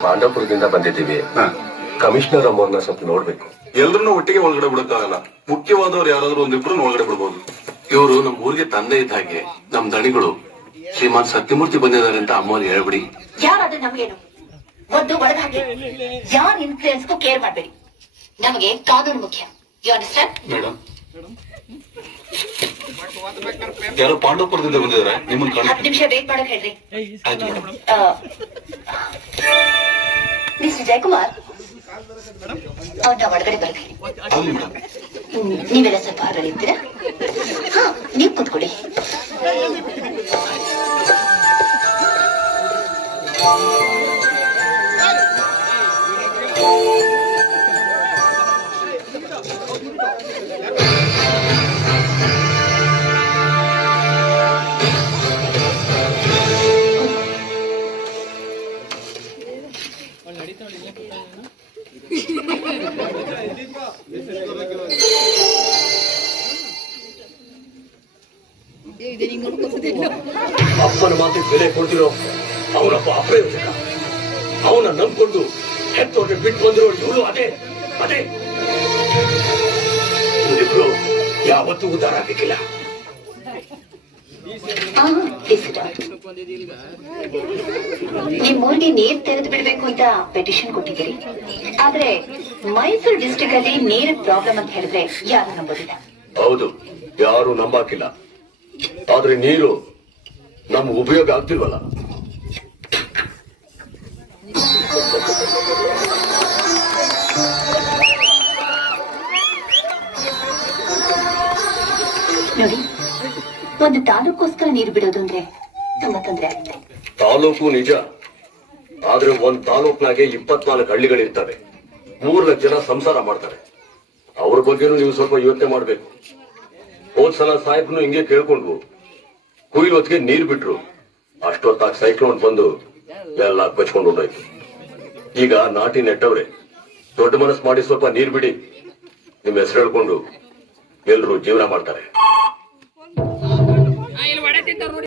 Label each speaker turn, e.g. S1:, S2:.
S1: ಪಾಂಡವಪುರದಿಂದ ಬಂದಿದ್ದೀವಿ.
S2: ಹಾ.
S1: ಕಮಿಷನರ್ ಅಮ್ಮವ್ರನ್ನ ಸ್ವಲ್ಪ ನೋಡ್ಬೇಕು.
S2: ಎಲ್ರನ್ನೂ ಒಟ್ಟಿಗೆ ಒಳಗಡೆ ಬಿಡಕ್ಕಾಗಲ್ಲ. ಮುಖ್ಯವಾದವ್ರು ಯಾರಾದ್ರೂ ಒಂದಿಬ್ರು ಒಳಗಡೆ ಬಿಡ್ಬೋದು.
S3: ಇವರು ನಮ್ಮ ಊರಿಗೆ ತಂದೆ ಇದ್ದ ಹಾಗೆ ನಮ್ ದಣಿಗಳು. ಶ್ರೀಮಾನ್ ಸತ್ಯಮೂರ್ತಿ ಬಂದಿದ್ದಾರೆ ಅಂತ ಅಮ್ಮವ್ರಿಗೆ ಹೇಳ್ಬಿಡಿ.
S4: ಯಾರಾದ್ರೂ ನಮ್ಗೇನು? ಒಂದು ಒಳಗ ಹಾಕಿ ಯಾರ ಇನ್ಫ್ಲೂಯೆನ್ಸ್ಗೂ ಕೇರ್ ಮಾಡ್ಬೇಡಿ. ನಮಗೆ ಕಾನೂನು ಮುಖ್ಯ. ಯು ಅಂಡರ್ಸ್ಟ್ಯಾಂಡ್
S2: ಮೇಡಮ್ ಯಾರೋ ಪಾಂಡವಪುರದಿಂದ ಬಂದಿದ್ದಾರೆ ನಿಮ್ಮನ್ನ ಕಾಣ
S4: ಹತ್ತು ನಿಮಿಷ ವೇಟ್ ಮಾಡಕ್ ಹೇಳ್ರಿ.
S3: ಆಯ್ತು ಮೇಡಮ್
S4: ಮಿಸ್ಟರ್ ಜಯಕುಮಾರ್ ಅವ್ರನ್ನ ಒಳಗಡೆ
S3: ಮೇಡಮ್.
S4: ನೀವೆಲ್ಲ ಸ್ವಲ್ಪ ಹೊರಗಡೆ ಇರ್ತೀರಾ? ಹಾ ನೀವು ಕೂತ್ಕೊಳ್ಳಿ.
S1: ಅಪ್ಪನ ಮಾತಿಗೆ ಬೆಲೆ ಕೊಡ್ತಿರೋ ಅವನಪ್ಪ ಅಪ್ರಯೋಜಕ ಅವನ ನಂಬ್ಕೊಂಡು ಹೆತ್ತೋಟೆ ಬಿಟ್ಟು ಬಂದಿರೋ ಇವಳು ಅದೇ ಅದೇ. ಇವರಿಬ್ರು ಯಾವತ್ತೂ ಉದ್ದಾರ ಆಗಕ್ಕಿಲ್ಲ
S4: ಆ, please sit down. ನಿಮ್ ಊರಿಗೆ ನೀರ್ ತೆಗೆದು ಬಿಡಬೇಕು ಅಂತ ಪೆಟಿಷನ್ ಕೊಟ್ಟಿದ್ದೀರಿ. ಆದ್ರೆ ಮೈಸೂರು ಡಿಸ್ಟಿಕ್ ಅಲ್ಲಿ ನೀರಿನ ಪ್ರಾಬ್ಲಮ್ ಅಂತ ಹೇಳಿದ್ರೆ ಯಾರು ನಂಬೋದಿಲ್ಲ?
S1: ಹೌದು ಯಾರು ನಂಬಾಕಿಲ್ಲ. ಆದ್ರೆ ನೀರು ನಮ್ಗೆ ಉಪಯೋಗ ಆಗ್ತಿಲ್ವಲ್ಲ?
S4: ನೋಡಿ ಒಂದು ತಾಲೂಕೋಸ್ಕರ ನೀರು ಬಿಡೋದು ಅಂದ್ರೆ ತುಂಬಾ ತೊಂದರೆ ಆಗುತ್ತೆ.
S1: ತಾಲೂಕು ನಿಜ. ಆದ್ರೆ ಒಂದ್ ತಾಲೂಕ್ನಾಗೆ ಇಪ್ಪತ್ನಾಲ್ಕು ಹಳ್ಳಿಗಳಿರ್ತವೆ. ಮೂರ್ ಲಕ್ಷ ಜನ ಸಂಸಾರ ಮಾಡ್ತಾರೆ. ಅವ್ರ ಬಗ್ಗೆನೂ ನೀವು ಸ್ವಲ್ಪ ಯೋಚನೆ ಮಾಡ್ಬೇಕು. ಹೋದ್ ಸಲ ಸಾಹೇಬ್ನು ಹಿಂಗೆ ಕೇಳ್ಕೊಂಡ್ವು ಕುಯ್ಲ್ ಹೊತ್ತಿಗೆ ನೀರ್ ಬಿಟ್ರು. ಅಷ್ಟೊತ್ತಾಗ ಸೈಕ್ಲೋನ್ ಬಂದು ಎಲ್ಲ ಬಚ್ಕೊಂಡು ಹೊಂಟೋಯ್ತು ಈಗ ನಾಟಿ ನೆಟ್ಟವ್ರೆ, ದೊಡ್ಡ ಮನಸ್ಸು ಮಾಡಿ ಸ್ವಲ್ಪ ನೀರ್ ಬಿಡಿ. ನಿಮ್ ಹೆಸರು ಹೇಳ್ಕೊಂಡು ಎಲ್ರು ಜೀವನ ಮಾಡ್ತಾರೆ. Ay, el baratito, Rory.